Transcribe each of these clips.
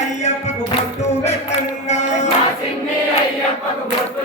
అయ్యప్పకు బొట్టు పెట్టంగా. అయ్యప్పకు బొట్టు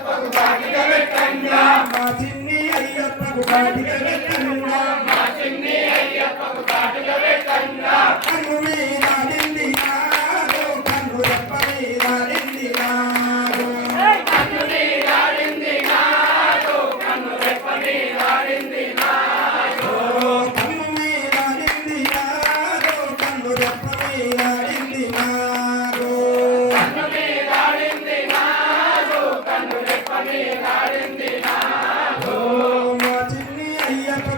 అయ్యప్పకు పాటిక పెట్టంగా మా చిన్ని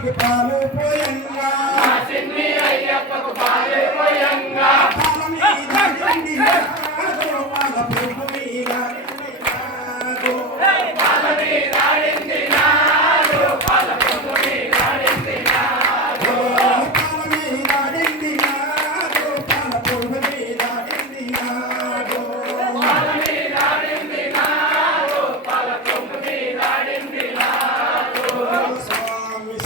అయ్యప్పకు పాలు పోయన్నా.